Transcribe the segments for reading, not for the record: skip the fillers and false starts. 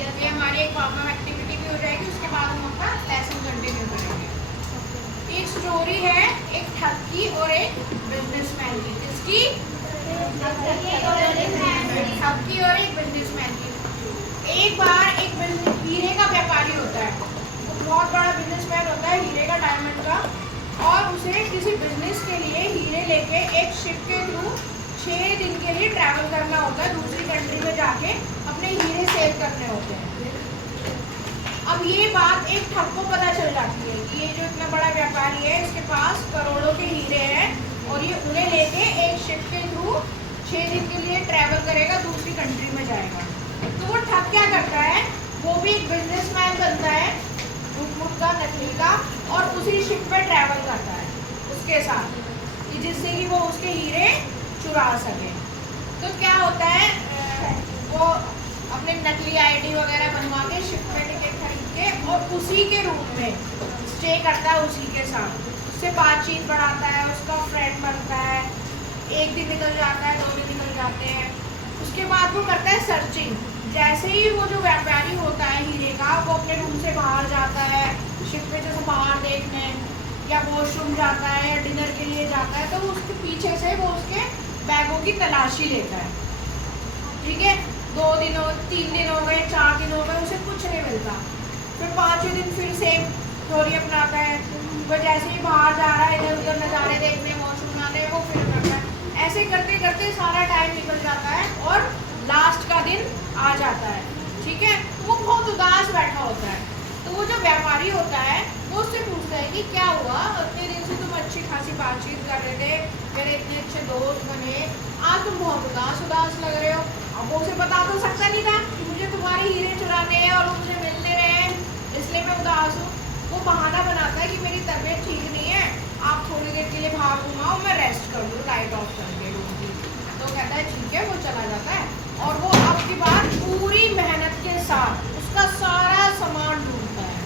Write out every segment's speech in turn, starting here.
ये हमारी एक वार्म अप एक्टिविटी भी हो जाएगी, उसके बाद हम अपना लेसन कंटिन्यू करेंगे। एक स्टोरी है एक ठग की और एक बिजनेसमैन की। किसकी? ठग की और एक बिजनेसमैन की। एक बार एक हीरे का व्यापारी होता है, वो बहुत बड़ा बिजनेसमैन होता है हीरे का, डायमंड का, और उसे किसी बिजनेस के लिए हीरे लेके एक शिप के थ्रू 6 दिन के लिए ट्रैवल करना होता है, दूसरी कंट्री में जाके अपने हीरे सेल करने होते हैं। अब ये बात एक ठग को पता चल जाती है कि ये जो इतना बड़ा व्यापारी है इसके पास करोड़ों के हीरे हैं और ये उन्हें लेके एक शिप के थ्रू 6 दिन के लिए ट्रैवल करेगा, दूसरी कंट्री में जाएगा। तो वो ठग क्या करता है, वो भी एक बिजनेसमैन बनता है, झूठ का, नकली का, और उसी शिप पे ट्रैवल करता है उसके साथ, जिससे कि वो उसके हीरे चुरा सके। तो क्या होता है, वो अपने नकली आईडी वगैरह बनवा के शिप में टिकट खरीद के और उसी के रूम में स्टे करता है, उसी के साथ उससे बातचीत बढ़ाता है, उसका फ्रेंड बनता है। एक दिन निकल जाता है, 2 दिन निकल जाते हैं, उसके बाद वो करता है सर्चिंग। जैसे ही वो जो व्यापारी होता है हीरे का, वो अपने रूम से बाहर जाता है, शिप में जैसे बाहर देखने या वॉशरूम जाता है या डिनर के लिए जाता है, तो उसके पीछे से वो उसके बैगों की तलाशी लेता है। ठीक है, 2 दिन हो, 3 दिन हो गए, 4 दिन हो गए, उसे कुछ नहीं मिलता। फिर 5वें दिन फिर सेम थ्योरी अपनाता है, वो जैसे ही बाहर जा रहा है, इधर उधर नज़ारे देखने, वॉशरूम आने, वो फिर करता है। ऐसे करते करते सारा टाइम निकल जाता है और लास्ट का दिन आ जाता है। ठीक है, तो वो बहुत उदास बैठा होता है। तो वो जो व्यापारी होता है वो उससे पूछता है कि क्या हुआ, इतने दिन से तुम अच्छी खासी बातचीत कर रहे थे, मेरे इतने अच्छे दोस्त बने, आज तुम बहुत उदास उदास लग रहे हो। अब वो उसे बता तो सकता नहीं था कि मुझे तुम्हारे हीरे चुराने हैं और उनसे मिलने रहे हैं, इसलिए मैं उदास हूँ। वो बहाना बनाता है कि मेरी तबीयत ठीक नहीं है, आप थोड़ी देर के लिए बाहर घुमाओ, मैं रेस्ट कर लूँ लाइट ऑफ करके रूम की। तो कहता है ठीक है, वो चला जाता है और वो अब की बार पूरी मेहनत के साथ उसका सारा सामान ढूंढता है,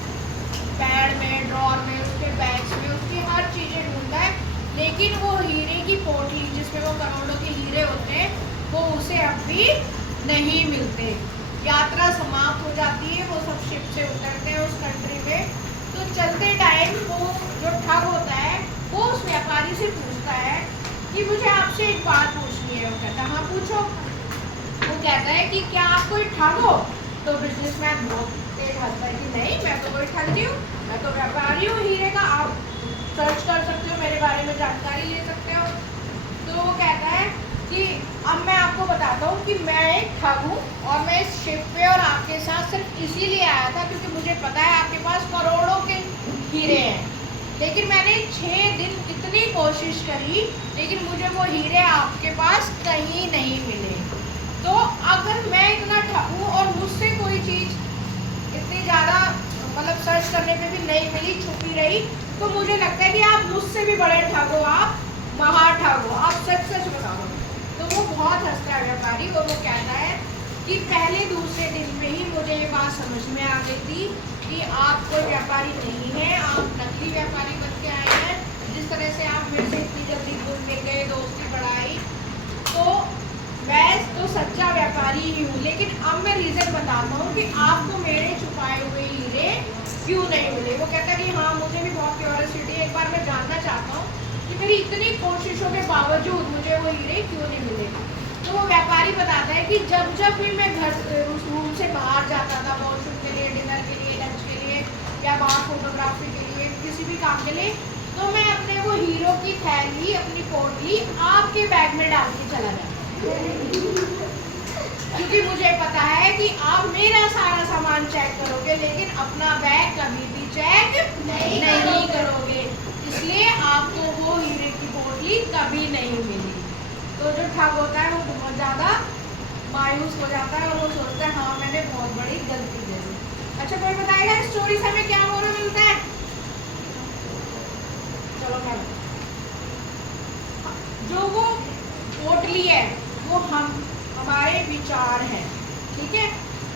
पैड में, ड्रॉर में, उसके बैग्स में, उसकी हर चीज़ें ढूंढता है, लेकिन वो हीरे की पोटली जिसमें वो करोड़ों के हीरे होते हैं वो उसे अब भी नहीं मिलते। यात्रा समाप्त हो जाती है, वो सब शिप से उतरते हैं उस कंट्री में। तो चलते टाइम वो जो ठग होता है वो उस व्यापारी से पूछता है कि मुझे आपसे एक बात पूछनी है। वो कहता है हाँ पूछो। वो कहता है कि क्या आप कोई ठग हो? तो बिजनेसमैन बहुत तेज हंसता है कि नहीं, मैं तो कोई ठग नहीं हूँ, मैं तो व्यापारी हूँ हीरे का, आप सर्च कर सकते हो, मेरे बारे में जानकारी ले सकते हो। तो वो कहता है कि अब मैं आपको बताता हूँ कि मैं एक ठग हूँ और मैं इस शिप पे और आपके साथ सिर्फ इसीलिए आया था क्योंकि मुझे पता है आपके पास करोड़ों के हीरे हैं, लेकिन मैंने 6 दिन इतनी कोशिश करी लेकिन मुझे वो हीरे आपके पास कहीं नहीं मिले। तो अगर मैं इतना ठग हूँ और मुझसे कोई चीज़ इतनी ज़्यादा मतलब सर्च करने पे भी नहीं मिली, छुपी रही, तो मुझे लगता है कि आप मुझसे भी बड़े ठग हो, आप महा ठग हो, आप सच सच बताओ। तो वो बहुत हंसता है व्यापारी और वो कहता है कि पहले दूसरे दिन में ही मुझे ये बात समझ में आ गई थी कि आप कोई व्यापारी नहीं हैं, आप नकली व्यापारी बन के आए हैं। जिस तरह से आप मेरे से इतनी जल्दी घूमने गए, दोस्ती बढ़ाई, तो मैं तो सच्चा व्यापारी ही हूँ। लेकिन अब मैं रीज़न बताता हूँ कि आपको मेरे छुपाए हुए हीरे क्यों नहीं मिले। वो कहता है कि हाँ मुझे भी बहुत क्यूरियोसिटी है, एक बार मैं जानना चाहता हूँ कि मेरी इतनी कोशिशों के बावजूद मुझे वो हीरे क्यों नहीं मिले। तो वो व्यापारी बताता है कि जब जब भी मैं घर उस रूम से बाहर जाता था, वॉशरूम के लिए, डिनर के लिए, लंच के लिए या बाहर फोटोग्राफी के लिए, किसी भी काम के लिए, तो मैं अपने वो हीरो की थैली, अपनी पोटली आपके बैग में डाल के चला जाता, क्योंकि मुझे पता है कि आप मेरा सारा सामान चेक करोगे लेकिन अपना बैग कभी भी चेक नहीं करोगे, इसलिए आपको वो हीरे की पोटली कभी नहीं मिली। तो जो ठग होता है वो बहुत ज़्यादा मायूस हो जाता है और वो सोचता है हाँ मैंने बहुत बड़ी गलती कर दी। अच्छा कोई बताएगा इस स्टोरी से हमें क्या मोरल मिलता है? चलो मैं जो वो पोटली है वो हमारे विचार हैं, ठीक है,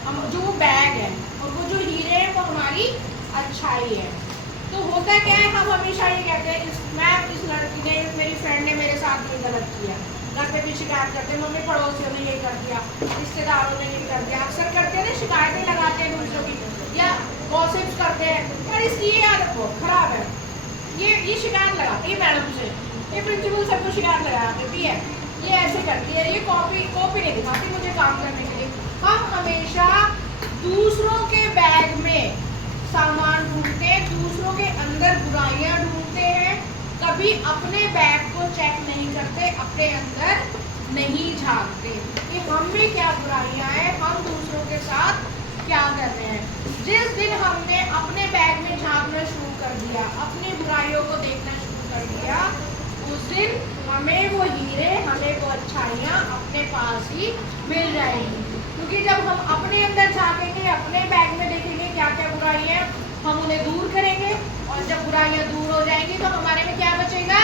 हम जो वो बैग है और वो जो हीरे हैं वो हमारी अच्छाई है। तो होता क्या है, हम हमेशा ये कहते हैं इस लड़की ने, मेरी फ्रेंड ने मेरे साथ ये गलत किया, घर पे भी शिकायत करते हैं, मम्मी पड़ोसियों ने ये कर दिया, रिश्तेदारों ने ये कर दिया, अक्सर करते हैं ना, शिकायतें लगाते हैं दूसरों की या गॉसिप्स करते हैं, यार इसकी ये आदत बहुत खराब है, ये शिकायत लगाती है मैडम से, ये प्रिंसिपल सबको शिकायत लगा देती है, ये ऐसे करती है, ये कॉपी नहीं दिखाती मुझे काम करने के लिए। हम हमेशा दूसरों के बैग में सामान ढूंढते हैं, दूसरों के अंदर बुराइयां ढूंढते हैं, कभी अपने बैग को चेक नहीं करते, अपने अंदर नहीं झांकते कि हम में क्या बुराइयां हैं, हम दूसरों के साथ क्या कर रहे हैं। जिस दिन हमने अपने बैग में झांकना शुरू कर दिया, अपनी बुराइयों को देखना शुरू कर दिया, उस दिन हमें वो हीरे, हमें वो अच्छाइयाँ अपने पास ही मिल जाएंगी। क्योंकि जब हम अपने अंदर झांकेंगे, अपने बैग में देखेंगे क्या क्या बुराई है, हम उन्हें दूर करेंगे, और जब बुराइयां दूर हो जाएंगी तो हमारे में क्या बचेगा,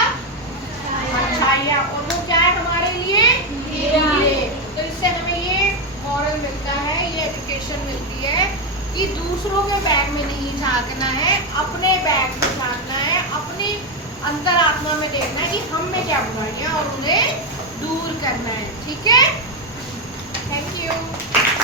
अच्छाइयाँ, और वो क्या है हमारे लिए, हीरे। तो इससे हमें ये मॉरल मिलता है, ये एजुकेशन मिलती है कि दूसरों के बैग में नहीं झांकना है, अपने बैग में झांकना है, अपनी अंतरात्मा में देखना है कि हम में क्या बुराइयां और उन्हें दूर करना है। ठीक है, थैंक यू।